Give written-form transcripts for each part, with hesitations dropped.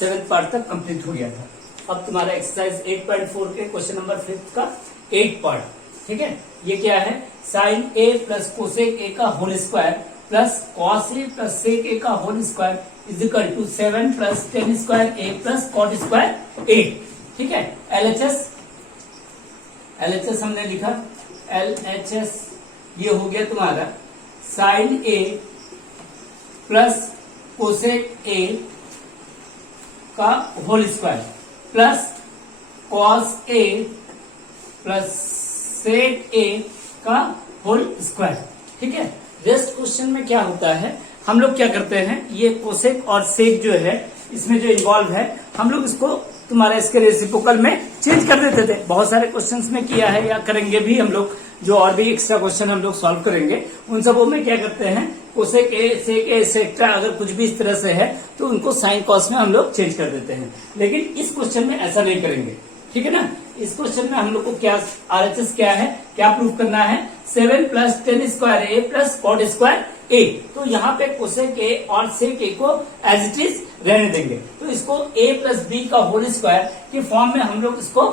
7th part तक complete हो गया था। अब तुम्हारा एक्सरसाइज 8.4 के क्वेश्चन नंबर 5 का 8 पार्ट, ठीक है। ये क्या है, sine a plus cosec a का whole square plus cos a plus sec a का whole square is equal to 7 plus tan square a plus cot square a, ठीक है। एलएचएस हमने लिखा, एलएचएस ये हो गया तुम्हारा sine a plus cosec a का whole square plus cos a plus sec a का होल स्क्वायर, ठीक है। रेस्ट क्वेश्चन में क्या होता है, हम लोग क्या करते हैं, ये कोसेक और सेक जो है इसमें जो इन्वॉल्व है, हम लोग इसको तुम्हारा इसके रेसिप्रोकल में चेंज कर देते थे। बहुत सारे क्वेश्चंस में किया है या करेंगे भी हम लोग, जो और भी एक्स्ट्रा क्वेश्चन हम लोग सॉल्व करेंगे उन सबों में क्या करते हैं, कोसेक ए सेक ए सेक्ट्रा अगर कुछ भी इस तरह से है तो उनको साइन कॉस में हम लोग चेंज कर देते हैं। लेकिन इस क्वेश्चन में ऐसा नहीं करेंगे, ठीक है ना। इस क्वेश्चन में हम लोग को क्या आरएचएस क्या है, क्या प्रूव करना है, 7 plus tan square a plus cot square ए। तो यहाँ पे कोसेक ए और सेक ए को एज इट इज रहने देंगे, तो इसको a प्लस बी का होल स्क्वायर के फॉर्म में हम लोग इसको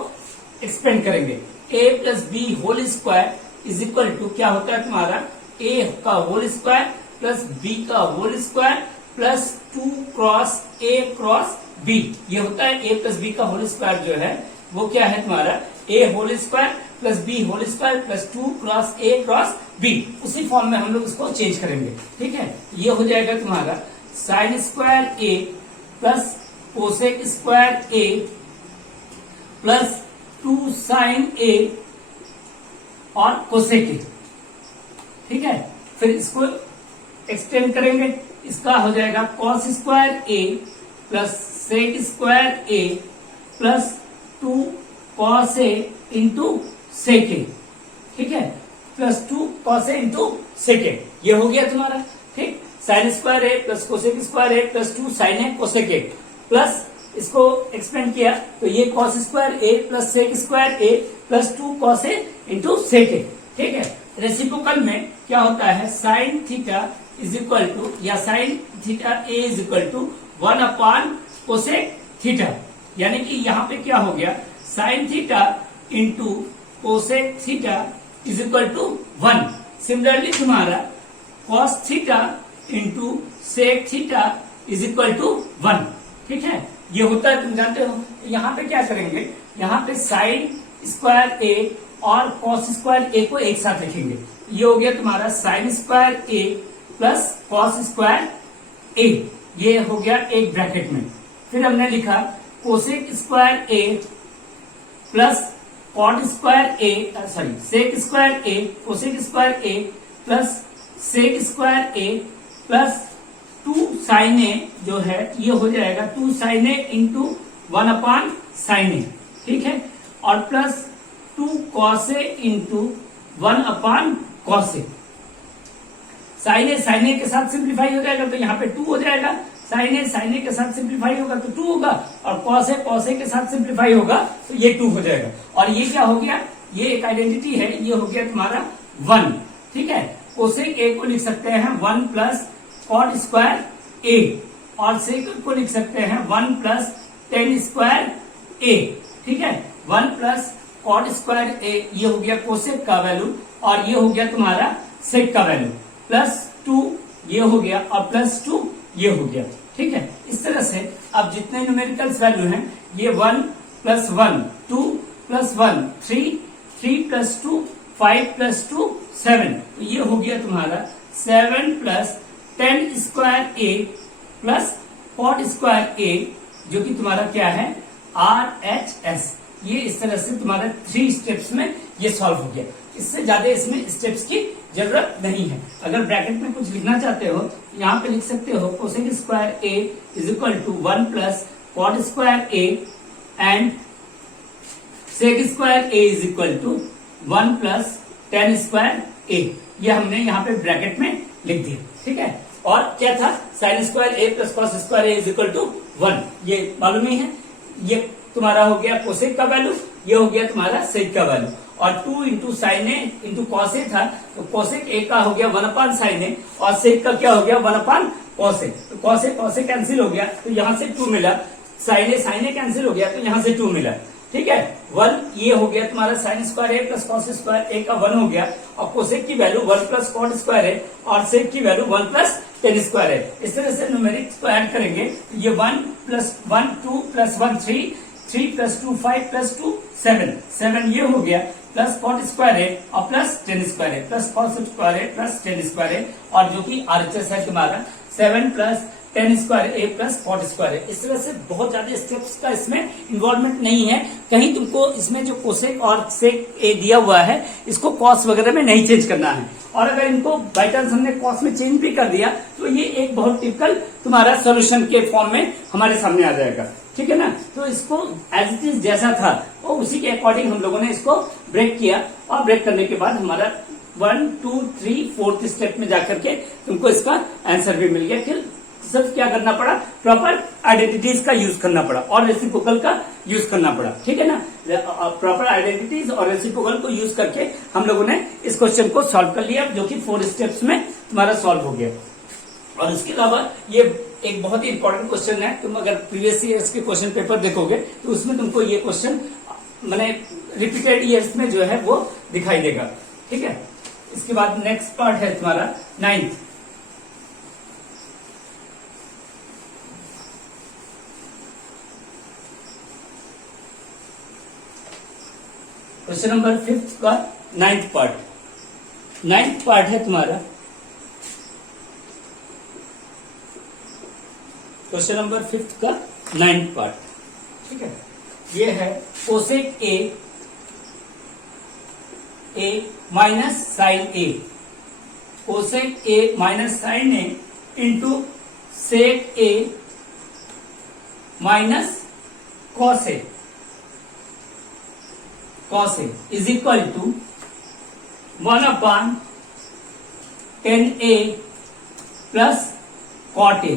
एक्सपेंड करेंगे। a plus b whole square is equal to क्या होता है तुम्हारा, a का होल स्क्वायर प्लस b का whole square plus 2 cross a cross b। ये होता है a प्लस बी का होल स्क्वायर जो है वो क्या है तुम्हारा a whole square plus b whole square plus 2 cross a cross b। उसी फॉर्म में हम लोग इसको चेंज करेंगे, ठीक है। ये हो जाएगा तुम्हारा sine square a plus cosec square a plus 2 sine a और कोसेक a, ठीक है। फिर इसको एक्सटेंड करेंगे, इसका हो जाएगा cos square a plus sec square a plus 2 cos a into sec a, ठीक है, plus 2 cos a into sec a। ये हो गया तुम्हारा, ठीक। Sine square a plus cosec square a plus 2 sine a cosec a plus इसको expand किया तो ये cos square a plus sec square a plus 2 cos a into sec a, ठीक है। रेसिप्रोकल में क्या होता है, sine theta is equal to या sine theta a is equal to 1 upon cosec theta, यानी कि यहाँ पे क्या हो गया, sine theta into cosec theta is equal to 1। Similarly तुम्हारा cos theta into sec theta is equal to 1, ठीक है। ये होता है, तुम जानते हो। यहाँ पे क्या करेंगे, यहाँ पे साइन स्क्वायर ए और कॉस स्क्वायर ए को एक साथ लिखेंगे। ये हो गया तुम्हारा sine square a plus cos square a, ये हो गया एक ब्रैकेट में। फिर हमने लिखा cosec square a plus cot square A, sorry sec square A, cosec square a plus sec square a plus 2 sine ए जो है ये हो जाएगा 2 sine a into 1 upon sine ए, ठीक है, और plus 2 cos a into 1 upon cos A. Sine ए के साथ सिंप्लीफाई हो जाएगा तो यहाँ पे 2 हो जाएगा, साइन ए के साथ सिंप्लीफाई होगा तो 2 होगा, और कॉस ए के साथ सिंप्लीफाई होगा तो ये 2 हो जाएगा। और ये क्या हो गया, ये एक आइडेंटिटी है, ये हो गया तुम्हारा 1, ठीक है। कोसेक ए को लिख सकते हैं 1 प्लस कॉट स्क्वायर ए, और सेक को लिख सकते हैं 1 प्लस टेन स्क्वायर ए, ठीक है। 1 प्लस कॉट स्क्वायर ए ये हो गया कोसेक का वैल्यू, और ये हो गया तुम्हारा सेक का वैल्यू, प्लस 2 ये हो गया और प्लस 2 ये हो गया, ठीक है। इस तरह से अब जितने न्यूमेरिकल्स वैल्यू हैं ये 1 प्लस 1 2 प्लस 1 3 3 प्लस 2 5 प्लस 2 7, तो ये हो गया तुम्हारा 7 plus tan square a plus cot square ए, जो कि तुम्हारा क्या है RHS। ये इस तरह से तुम्हारा 3 स्टेप्स में ये सॉल्व हो गया। इससे ज्यादा इसमें स्टेप्स की जरूरत नहीं है। अगर ब्रैकेट में कुछ लिखना चाहते हो यहाँ पे लिख सकते हो cosec square a is equal to 1 plus cot square a and sec square a is equal to 1 plus tan square a. ये हमने यहाँ पे ब्रैकेट में लिख दिया, ठीक है। और क्या था, sine square a plus cos square a is equal to 1, ये मालूम ही है। ये तुम्हारा हो गया कोसेक का वैल्यू, ये हो गया तुम्हारा सेक का वैल्यू, और 2 into sine a into cos ए था, तो कोसेक ए का हो गया 1 अपान साइन ए, और सेक का क्या हो गया 1 अपान कॉस ए। तो कॉस ए कैंसिल हो गया, तो यहाँ से 2 मिला, साइन ए कैंसिल हो गया तो यहां से 2 मिला, ठीक है। 1 ये हो गया तुम्हारा sine square a plus cos square ए का 1 हो गया, और कोसेक की वैल्यू 1 प्लस कॉट स्क्वायर है, और सेक की वैल्यू 1 प्लस टेन स्क्वायर है। इस तरह से न्यूमेरिक्स को ऐड करेंगे तो ये 1 प्लस 1 2 प्लस 1 3, 3 प्लस 2 5 प्लस 2 7 ये हो गया, प्लस कॉट स्क्वायर है और प्लस टेन स्क्वायर है, प्लस कॉस स्क्वायर है प्लस टेन स्क्वायर है, और जो कि आरएचएस है तुम्हारा 7 plus tan square a plus cot square है। इस तरह से बहुत ज्यादा स्टेप्स का इसमें इन्वॉल्वमेंट नहीं है। कहीं तुमको इसमें जो कोसेक और सेक ए दिया हुआ है इसको कॉस वगैरह में नहीं चेंज करना है, और अगर इनको बाई चांस हमने कॉस में चेंज भी कर दिया तो ये एक बहुत टिपिकल तुम्हारा सोल्यूशन के फॉर्म में हमारे सामने आ जाएगा, ठीक है ना। तो इसको एज इट इज जैसा था वो उसी के अकॉर्डिंग हम लोगों ने इसको ब्रेक किया, और ब्रेक करने के बाद हमारा 1 2 3 4th स्टेप में जाकर के तुमको इसका आंसर भी मिल गया। फिर सिर्फ क्या करना पड़ा, प्रॉपर आइडेंटिटीज का यूज करना पड़ा और रेसिप्रोकल का यूज करना पड़ा, ठीक है ना। प्रॉपर आइडेंटिटीज और रेसिप्रोकल को यूज करके हम लोगों ने इस क्वेश्चन को सॉल्व कर लिया, जो कि 4 स्टेप्स में तुम्हारा सॉल्व हो गया। और उसके अलावा ये एक बहुत ही इंपॉर्टेंट क्वेश्चन है, तुम अगर प्रीवियस ईयर्स के क्वेश्चन पेपर देखोगे तो उसमें तुमको ये क्वेश्चन मैंने रिपीटेड ईयर्स में जो है वो दिखाई देगा, ठीक है। इसके बाद नेक्स्ट पार्ट है तुम्हारा 9th। क्वेश्चन नंबर 5 का 9th पार्ट। 9th पार्ट है तुम्हारा क्वेश्चन नंबर 5 का 9th पार्ट, ठीक है। ये है cosec a minus sine a, cosec a minus sine a into sec a minus cos a, cos a is equal to 1/10a plus cot a,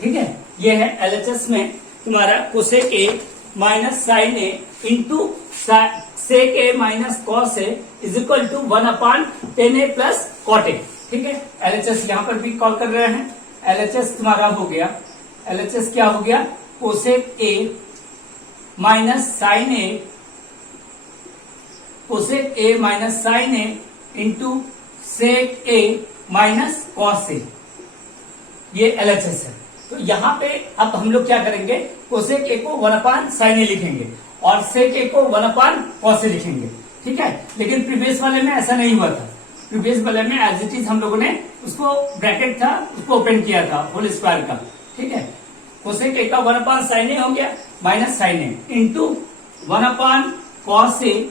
ठीक है। ये है एलएचएस में तुम्हारा cosec a minus sine a into sec a minus cos a is equal to 1/10a plus cot a, ठीक है। LHS यहां पर भी कॉल कर रहे हैं। एलएचएस तुम्हारा हो गया, एलएचएस क्या हो गया, cosec a minus sine a, cosec a minus sine a into sec a minus cos a, ये एलएचएस है। तो यहां पे अब हम लोग क्या करेंगे, कोसेक ए को 1/sin ए लिखेंगे और सेक ए को 1/cos ए लिखेंगे, ठीक है। लेकिन प्रीवियस वाले में ऐसा नहीं हुआ था। प्रीवियस वाले में एज इट इज हम लोगों ने उसको ब्रैकेट था उसको ओपन किया था होल स्क्वायर का, ठीक है। कोसेक ए का 1/sin ए हो गया minus sine a into 1/cos A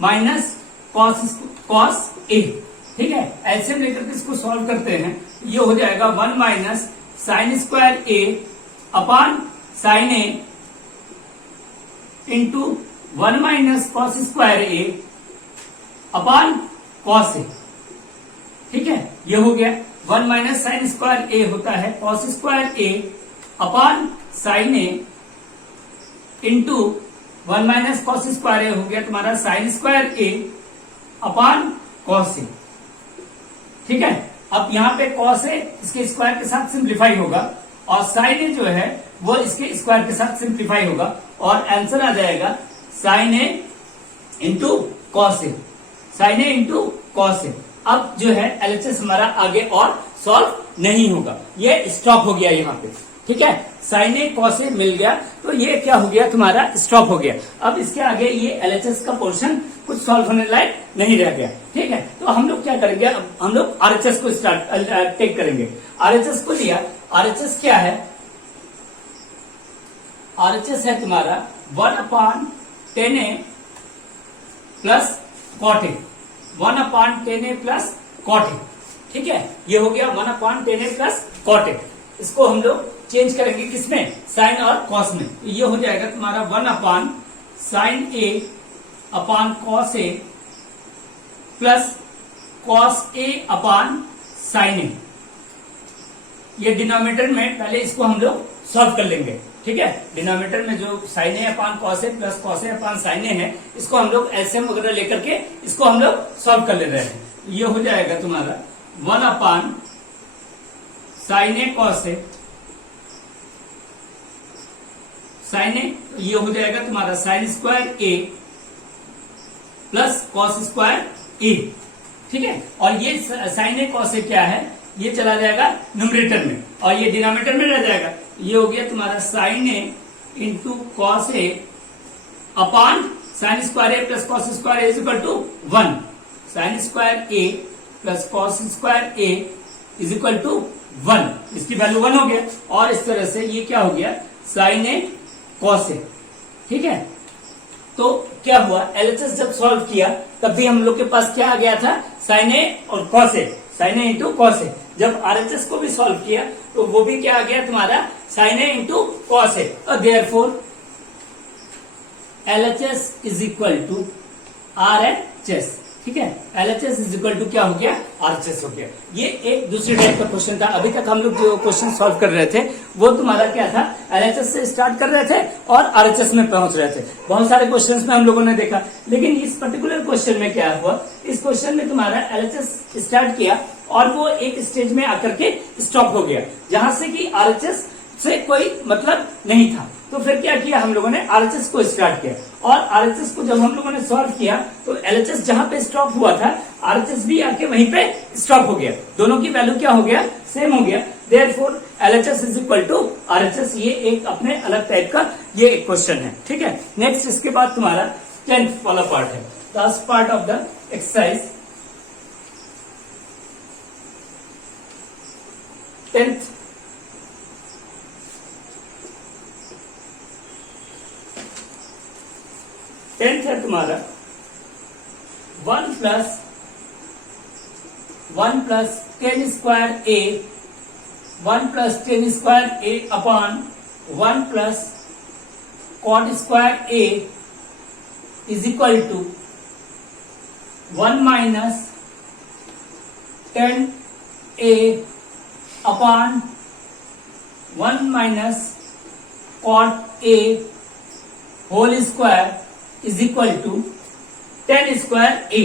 minus cos a, ठीक है। एलसीएम लेकर के इसको सॉल्व करते हैं, ये हो जाएगा 1 minus sign square a upon sine a into 1 minus cos square a upon cos a, ठीक है। ये हो गया 1 माइनस साइन स्क्वायर ए होता है cos square a upon sine a into 1 minus cos square ए हो गया तुम्हारा sine square a upon cos a, ठीक है। अब यहाँ पे कॉस ए इसके स्क्वायर के साथ सिंप्लीफाई होगा और साइन ए जो है वो इसके स्क्वायर के साथ सिंप्लीफाई होगा और आंसर आ जाएगा sign a into cos A, sine a into cos ए। अब जो है एलएचएस हमारा आगे और सॉल्व नहीं होगा, ये स्टॉप हो गया यहाँ पे, ठीक है। साइन ए कॉस ए मिल गया तो ये क्या हो गया तुम्हारा स्टॉप हो गया। अब इसके आगे ये एलएचएस का पोर्शन कुछ सॉल्व होने लायक नहीं रह गया, ठीक है। तो हम लोग क्या करेंगे, अब हम लोग आरएचएस को स्टार्ट टेक करेंगे। आरएचएस को लिया, आरएचएस क्या है, आरएचएस है तुम्हारा 1/10a plus cot a, 1/10a plus cot a, ठीक है। ये हो गया 1/10a प्लस कॉट ए। इसको हम लोग चेंज करेंगे किसमें, साइन और कॉस में। तो ये हो जाएगा तुम्हारा 1/sin a upon cos a plus cos a upon sine a. ये डिनोमिनेटर में पहले इसको हम लोग सॉल्व कर लेंगे, ठीक है। डिनोमिनेटर में जो sign A upon cos a plus cos a upon sine ए है, इसको हम लोग एलसीएम वगैरह लेकर के इसको हम लोग सॉल्व कर ले रहे हैं। ये हो जाएगा तुम्हारा 1/sin a cos a sine a, तो ये हो जाएगा तुम्हारा sine square a plus cos square a. ठीक है, और ये साइन ए कॉस ए क्या है, ये चला जाएगा न्यूमरेटर में और ये डिनोमिनेटर में रह जाएगा। ये हो गया तुम्हारा sine a into cos a upon sine square a plus cos square a is equal to 1। Sine square a plus cos square a is equal to 1, इसकी वैल्यू 1 हो गया। और इस तरह से ये क्या हो गया, साइन ए कॉस ए। ठीक है, तो क्या हुआ, एलएचएस जब सॉल्व किया तब भी हम लोग के पास क्या आ गया था, साइन ए और cos A, sine a into cos ए। जब आरएचएस को भी सॉल्व किया तो वो भी क्या आ गया तुम्हारा, sine a into cos a. और therefore LHS is equal to RHS. ठीक है, एलएचएस इज इक्वल टू क्या हो गया, आरएचएस हो गया। ये एक दूसरे टाइप का क्वेश्चन था। अभी तक हम लोग जो क्वेश्चन सॉल्व कर रहे थे वो तुम्हारा क्या था, एलएचएस से स्टार्ट कर रहे थे और आरएचएस में पहुंच रहे थे। बहुत सारे क्वेश्चंस में हम लोगों ने देखा, लेकिन इस पर्टिकुलर क्वेश्चन में क्या हुआ, इस क्वेश्चन में तुम्हारा एलएचएस स्टार्ट किया और वो एक स्टेज में आकर के स्टॉप हो गया, जहां से कि आरएचएस से कोई मतलब नहीं था। तो फिर क्या किया हम लोगों ने, आरएचएस को स्टार्ट किया और आरएचएस को जब हम लोगों ने सॉल्व किया तो एलएचएस जहां पे स्टॉप हुआ था, आरएचएस भी आके वहीं पे स्टॉप हो गया। दोनों की वैल्यू क्या हो गया, सेम हो गया। Therefore LHS is equal to RHS. ये एक अपने अलग टाइप का ये एक क्वेश्चन है। ठीक है, नेक्स्ट इसके बाद तुम्हारा 10th वाला पार्ट है, last part of the exercise 10th। Tenth है तुम्हारा 1 plus 10 square a, 1 plus 10 square a upon 1 plus cot square a is equal to 1 minus 10 a upon 1 minus cot a whole square is equal to 10 square a,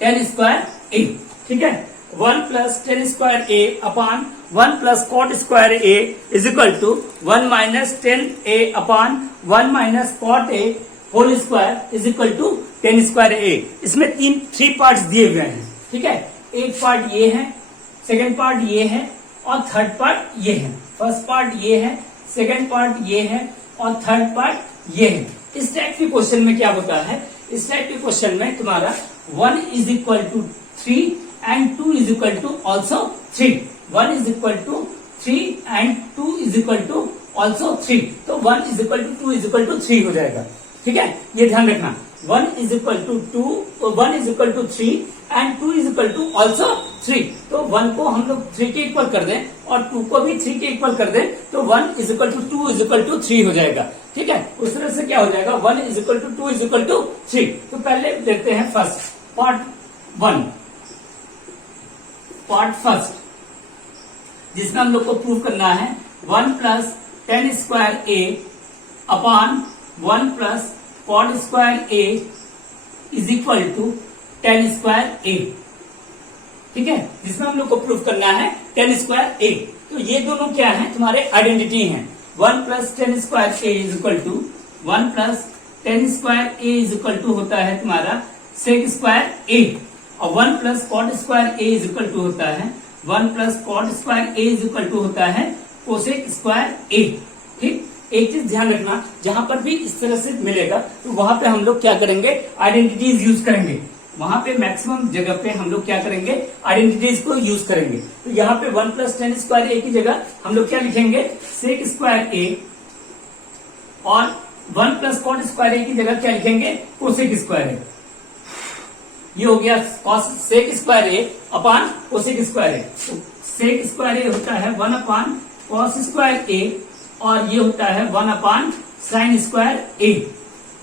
10 square a. ठीक है, 1 plus 10 square a upon 1 plus cot square a is equal to 1 minus 10 a upon 1 minus cot a whole square is equal to 10 square a. इसमें 3 parts दिए हुए हैं। ठीक है, एक part ये है, सेकेंड पार्ट ये है और थर्ड पार्ट ये है। फर्स्ट पार्ट ये है, सेकेंड पार्ट ये है और थर्ड पार्ट ये है। इस टाइप के क्वेश्चन में क्या होता है, इस टाइप के क्वेश्चन में तुम्हारा 1 is equal to 3 and 2 is equal to also 3। 1 is equal to 3 and 2 is equal to also 3। तो 1 is equal to 2 is equal to 3 हो जाएगा। ठीक है, ये ध्यान रखना, 1 is equal to 2, 1 is equal to 3 and 2 is equal to also 3। तो 1 को हम लोग 3 के इक्वल कर दें और 2 को भी 3 के इक्वल कर दें तो 1 is equal to 2 is equal to 3 हो जाएगा। ठीक है, उस तरह से क्या हो जाएगा, 1 is equal to 2 is equal to 3। तो पहले देखते हैं फर्स्ट पार्ट 1, पार्ट फर्स्ट, जिसमें हम लोग को प्रूव करना है 1 plus 10 square a upon 1 plus cot square a is equal to 10 square a. ठीक है, जिसमें हम लोग को प्रूव करना है 10 स्क्वायर ए। तो ये दोनों क्या है, तुम्हारे आइडेंटिटी हैं। 1 plus 10 square a is equal to 1 plus 10 square a is equal to होता है तुम्हारा सेक स्क्वायर ए, और 1 plus cot square a is equal to होता है 1 plus cot square a is equal to होता है कोसेक स्क्वायर ए। ठीक, एक चीज ध्यान रखना, जहां पर भी इस तरह से मिलेगा तो वहां पे हम लोग क्या करेंगे, आइडेंटिटीज यूज करेंगे। वहां पे मैक्सिमम जगह पे हम लोग क्या करेंगे, आइडेंटिटीज को यूज करेंगे। तो यहाँ पे 1 प्लस 10 स्क्वायर ए की जगह हम लोग क्या लिखेंगे, सेक स्क्वायर ए, और 1 प्लस कॉट स्क्वायर ए की जगह क्या लिखेंगे, कोसेक स्क्वायर ए। ये हो गया सेक स्क्वायर ए अपान कोसेक स्क्वायर ए। तो सेक स्क्वायर ए होता है 1 अपान कॉस स्क्वायर ए और ये होता है 1 अपान साइन स्क्वायर ए।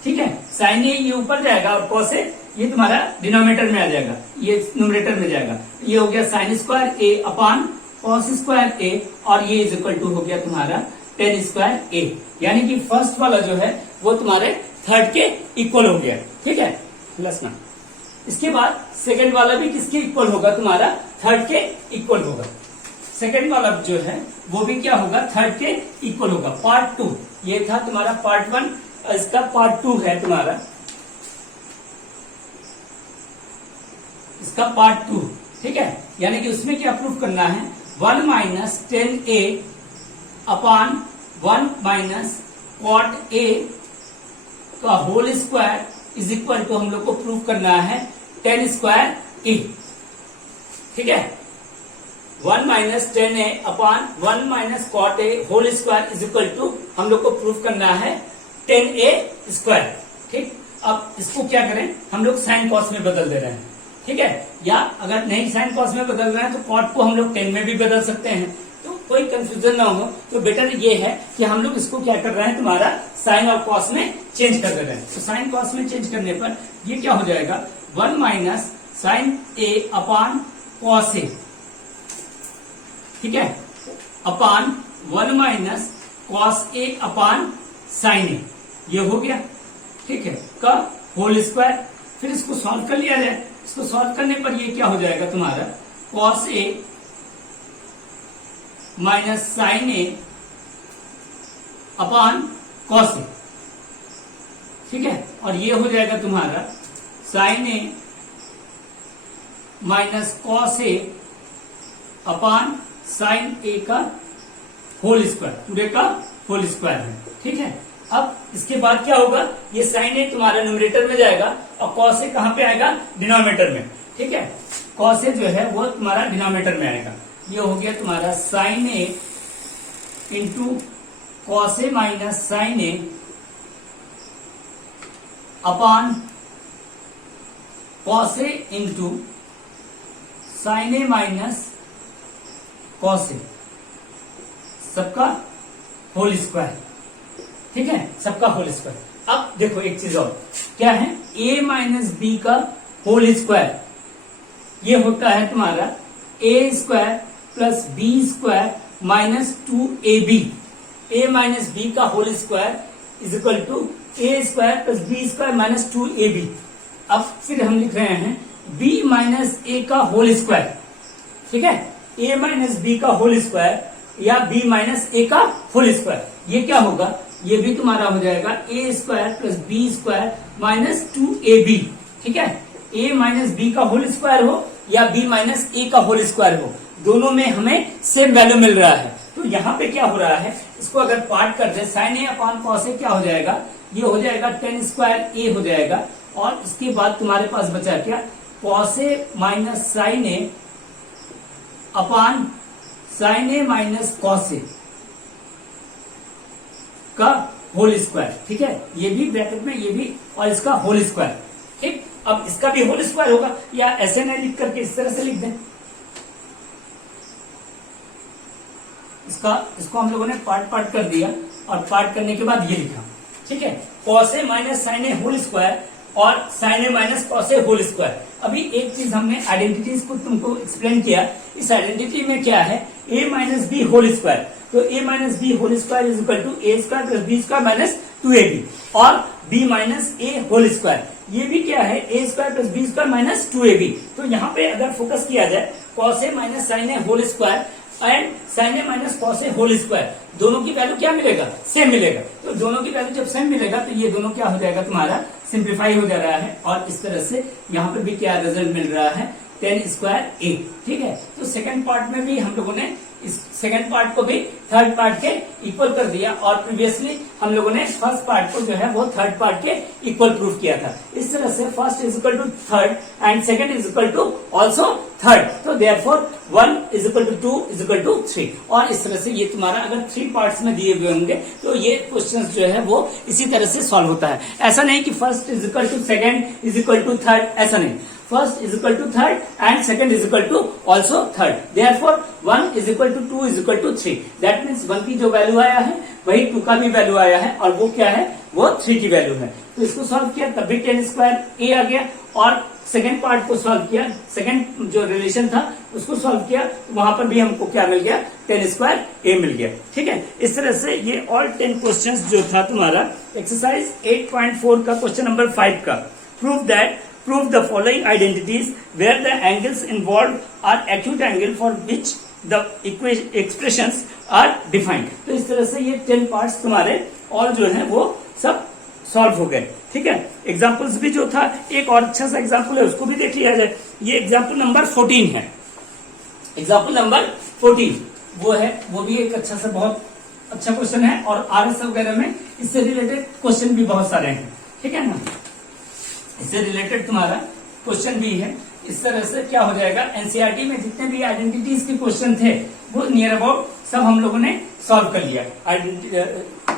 ठीक है, साइन ए ये ऊपर जाएगा और कॉस ए ये तुम्हारा डिनोमिनेटर में आ जाएगा, ये न्यूमरेटर में जाएगा। ये हो गया sign square A upon cos square a और ये इज इक्वल टू हो गया तुम्हारा 10 स्क्वायर ए। यानी कि फर्स्ट वाला जो है वो तुम्हारे थर्ड के इक्वल हो गया। ठीक है, प्लस ना, इसके बाद सेकंड वाला भी किसके इक्वल होगा, तुम्हारा थर्ड के इक्वल होगा। सेकेंड वाला जो है वो भी क्या होगा, थर्ड के इक्वल होगा। पार्ट 2 ये था तुम्हारा पार्ट 1, इसका पार्ट 2 है तुम्हारा, इसका पार्ट 2, ठीक है। यानी कि उसमें क्या प्रूफ करना है, 1 minus 10a upon 1 minus cot a का whole square is equal to हम लोग को प्रूफ करना है 10 स्क्वायर a, ठीक है। 1 minus 10a upon 1 minus cot a whole square is equal to हम लोग को प्रूफ करना है 10a स्क्वायर, ठीक। अब इसको क्या करें, हम लोग साइन कॉस में बदल दे रहे हैं, ठीक है। या अगर नहीं साइन कॉस में बदल रहे हैं तो कॉट को हम लोग 10 में भी बदल सकते हैं, तो कोई कंफ्यूजन ना हो। तो बेटर ये है कि हम लोग इसको क्या कर रहे हैं, तुम्हारा साइन और कॉस में चेंज कर दे रहे हैं। तो साइन कॉस में चेंज करने पर ये क्या हो जाएगा, 1 minus sine A upon cos a, ठीक है, upon 1 minus cos a upon sine a, ये हो गया, ठीक है, का होल स्क्वायर। फिर इसको सॉल्व कर लिया जाए। इसको सॉल्व करने पर ये क्या हो जाएगा तुम्हारा, cos a minus sine A upon cos a, ठीक है। और ये हो जाएगा तुम्हारा sine a minus cos a upon sine ए का होल स्क्वायर, पूरे का होल स्क्वायर है, ठीक है। अब इसके बाद क्या होगा, ये साइन ए तुम्हारा न्यूमरेटर में जाएगा और कॉस ए कहां पे आएगा, डिनोमिनेटर में, ठीक है। कॉस ए जो है वो तुम्हारा डिनोमिनेटर में आएगा। ये हो गया तुम्हारा sine a into cos a minus sine A upon cos a into sine a minus cos ए, सबका होल स्क्वायर, ठीक है, सबका होल स्क्वायर। अब देखो एक चीज और क्या है, a माइनस बी का होल स्क्वायर, ये होता है तुम्हारा a square plus b square minus 2ab। a minus b का whole square is equal to a square plus b square minus 2ab। अब फिर हम लिख रहे हैं b माइनस a का होल स्क्वायर, ठीक है, a माइनस बी का होल स्क्वायर या b माइनस a का होल स्क्वायर, ये क्या होगा, ये भी तुम्हारा हो जाएगा a square plus b square minus 2ab, ठीक है। a माइनस बी का होल स्क्वायर हो या b माइनस a का होल स्क्वायर हो, दोनों में हमें सेम वैल्यू मिल रहा है। तो यहाँ पे क्या हो रहा है, इसको अगर पार्ट कर दे, साइन ए अपॉन कॉस ए क्या हो जाएगा, ये हो जाएगा 10 स्क्वायर ए हो जाएगा। और इसके बाद तुम्हारे पास बचा क्या, cos a minus sine A upon sine a minus cos ए का होल स्क्वायर, ठीक है। ये भी ब्रैकेट में, ये भी, और इसका होल स्क्वायर, ठीक। अब इसका भी होल स्क्वायर होगा, या ऐसे नहीं लिख करके इस तरह से लिख दें, इसको हम लोगों ने पार्ट पार्ट कर दिया और पार्ट करने के बाद ये लिखा, ठीक है, cos a minus sine a whole square और sign a minus cos a whole square. अभी एक चीज हमने आइडेंटिटीज को तुमको एक्सप्लेन किया, इस आइडेंटिटी में क्या है, a minus b whole square, तो a minus b whole square is equal to a square plus b square minus 2ab और b minus a whole square, ये भी क्या है, a square plus b square minus 2ab। तो यहाँ पे अगर फोकस किया जाए, cos a minus sine a whole square and sine a minus cos a whole square, दोनों की वैल्यू क्या मिलेगा, सेम मिलेगा। तो दोनों की वैल्यू जब सेम मिलेगा तो ये दोनों क्या हो जाएगा, तुम्हारा सिंप्लीफाई हो जा रहा है। और इस तरह से यहाँ पे भी क्या रिजल्ट मिल रहा है, 10 स्क्वायर ए, ठीक है। तो सेकंड पार्ट में भी हम लोगों ने इस सेकंड पार्ट को भी थर्ड पार्ट के इक्वल कर दिया, और प्रीवियसली हम लोगों ने फर्स्ट पार्ट को जो है वो थर्ड पार्ट के इक्वल प्रूफ किया था। इस तरह से first is equal to third and second is equal to also third, तो therefore 1 is equal to 2 is equal to 3। और इस तरह से ये तुम्हारा अगर 3 पार्ट्स में दिए हुए होंगे तो ये क्वेश्चन जो है वो इसी तरह से सॉल्व होता है। ऐसा नहीं कि first is equal to second is equal to third, ऐसा नहीं, first is equal to third and second is equal to also third, therefore 1 is equal to 2 is equal to 3। That means 1 की जो value आया है वही 2 का भी value आया है, और वो क्या है, वो 3 की वैल्यू है। तो इसको सॉल्व किया तब भी 10 स्क्वायर ए आ गया, और सेकंड पार्ट को सॉल्व किया, सेकंड जो रिलेशन था उसको सॉल्व किया, वहां पर भी हमको क्या मिल गया, 10 स्क्वायर ए मिल गया, ठीक है। इस तरह से ये ऑल 10 क्वेश्चंस जो था तुम्हारा एक्सरसाइज 8.4 का क्वेश्चन नंबर 5 का, prove the following identities where the angles involved are acute angle for which the expressions are defined. तो इस तरह से ये 10 पार्ट्स तुम्हारे और जो है वो सब सॉल्व हो गए। ठीक है, एग्जाम्पल्स भी जो था, एक और अच्छा सा एग्जाम्पल है उसको भी देख लिया जाए। ये एग्जाम्पल नंबर 14 है। एग्जाम्पल नंबर 14 वो है, वो भी एक अच्छा सा बहुत अच्छा क्वेश्चन है और आरएस वगैरह में इससे रिलेटेड क्वेश्चन भी बहुत सारे हैं। ठीक है ना, इससे रिलेटेड तुम्हारा क्वेश्चन भी है। इस तरह से क्या हो जाएगा, एनसीईआरटी में जितने भी आइडेंटिटीज के क्वेश्चन थे वो नियर अबाउट सब हम लोगों ने सॉल्व कर लिया।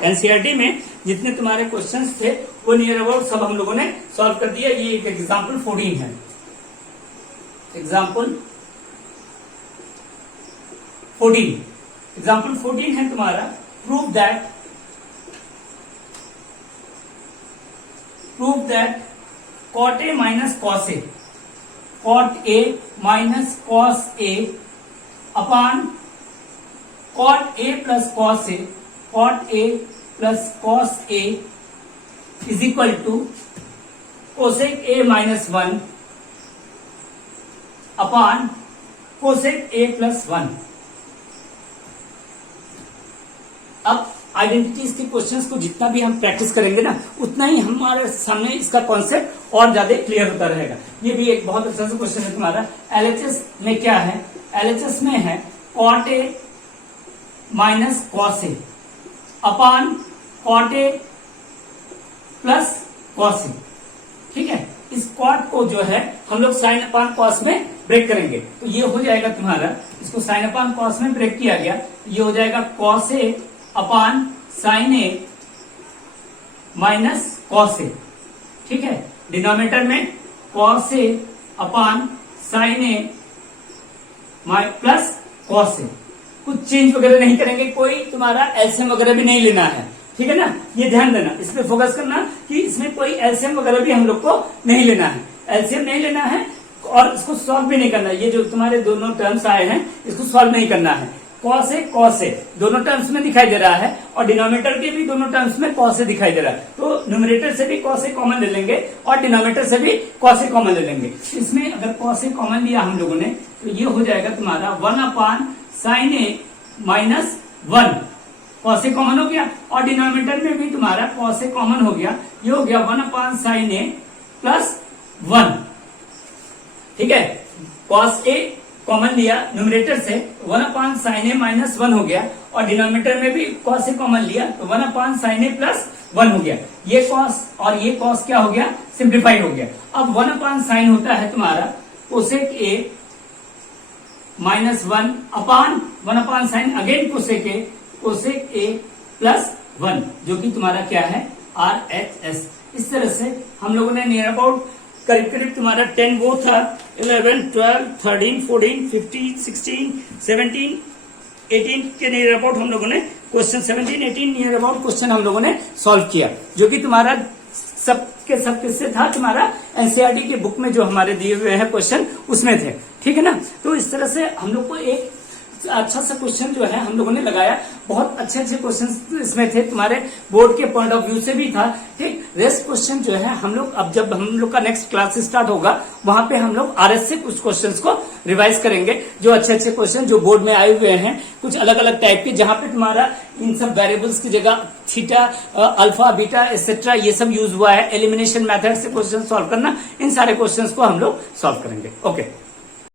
एनसीईआरटी में जितने तुम्हारे क्वेश्चंस थे वो नियर अबाउट सब हम लोगों ने सॉल्व कर दिया। ये एक एग्जाम्पल 14 है। एग्जाम्पल 14 है तुम्हारा, prove that cot A minus cos A, cot A minus cos A upon cot A plus cos A, cot A plus cos A is equal to cosec A minus 1 upon cosec A plus 1। अब identities के questions को जितना भी हम practice करेंगे ना, उतना ही हमारे सामने इसका कॉन्सेप्ट और ज्यादा क्लियर होता रहेगा। ये भी एक बहुत अच्छा सा क्वेश्चन है तुम्हारा। एलएचएस में क्या है, एलएचएस में है cot a minus cos a upon cot a plus cos a. ठीक है, इस कॉट को जो है हम लोग साइन अपॉन कॉस में ब्रेक करेंगे, तो ये हो जाएगा तुम्हारा, इसको साइन अपॉन कॉस में ब्रेक किया गया, ये हो जाएगा cos a upon sine a minus cos a. ठीक है, डिनोमिनेटर में cos a upon sine a plus cos a. कुछ चेंज वगैरह नहीं करेंगे, कोई तुम्हारा एलसीएम वगैरह भी नहीं लेना है। ठीक है ना, ये ध्यान देना, इस पे फोकस करना कि इसमें कोई एलसीएम वगैरह भी हम लोग को नहीं लेना है, एलसीएम नहीं लेना है और इसको सॉल्व भी नहीं करना है। ये जो तुम्हारे दोनों टर्म्स आए हैं इसको सॉल्व नहीं करना है। कॉस ए दोनों टर्म्स में दिखाई दे रहा है और डिनोमिनेटर के भी दोनों टर्म्स में कॉस ए दिखाई दे रहा है, तो न्यूमरेटर से भी कॉस ए कॉमन ले लेंगे और डिनोमिनेटर से भी कॉस ए कॉमन ले लेंगे। इसमें अगर कॉस ए कॉमन लिया हम लोगों ने तो ये हो जाएगा तुम्हारा 1 upon sine a minus 1, cos A common हो गया और डिनोमिनेटर में भी तुम्हारा कॉस ए कॉमन हो गया, ये हो गया 1 अपॉन साइन ए प्लस 1। ठीक है, कॉस ए कॉमन लिया न्यूमरेटर से, 1 अपॉन साइन ए माइनस 1 हो गया और डिनोमिनेटर में भी कॉस ए कॉमन लिया तो 1 अपॉन साइन ए प्लस 1 हो गया। ये कॉस और ये कॉस क्या हो गया, सिंप्लीफाइड हो गया। अब 1 अपॉन साइन होता है तुम्हारा cosec a minus 1 upon 1 upon sine again cosec a plus 1, जो कि तुम्हारा क्या है RHS। इस तरह से हम लोगों ने नियर अबाउट करीब करीब तुम्हारा 10 वो था, 11, 12, 13, 14, 15, 16, 17, 18 के नियर अबाउट हम लोगों ने क्वेश्चन 17, 18 नियर अबाउट क्वेश्चन हम लोगों ने सॉल्व किया, जो कि तुम्हारा सब किससे था, तुम्हारा एनसीईआरटी के बुक में जो हमारे दिए हुए हैं क्वेश्चन उसमें थे। ठीक है ना, तो इस तरह से हम लोग को एक अच्छा सा क्वेश्चन जो है हम लोगों ने लगाया। बहुत अच्छे अच्छे क्वेश्चन इसमें थे, तुम्हारे बोर्ड के पॉइंट ऑफ व्यू से भी था। ठीक, रेस्ट क्वेश्चन जो है हम लोग अब जब हम लोग का नेक्स्ट क्लास स्टार्ट होगा वहां पे हम लोग आरएस से कुछ क्वेश्चंस को रिवाइज करेंगे, जो अच्छे अच्छे क्वेश्चन जो बोर्ड में आए हुए हैं, कुछ अलग अलग टाइप के, जहां पे तुम्हारा इन सब वेरिएबल्स की जगह थीटा, अल्फा, बीटा एक्सेट्रा ये सब यूज हुआ है। एलिमिनेशन मेथड से क्वेश्चन सॉल्व करना, इन सारे क्वेश्चंस को हम लोग सॉल्व करेंगे। ओके।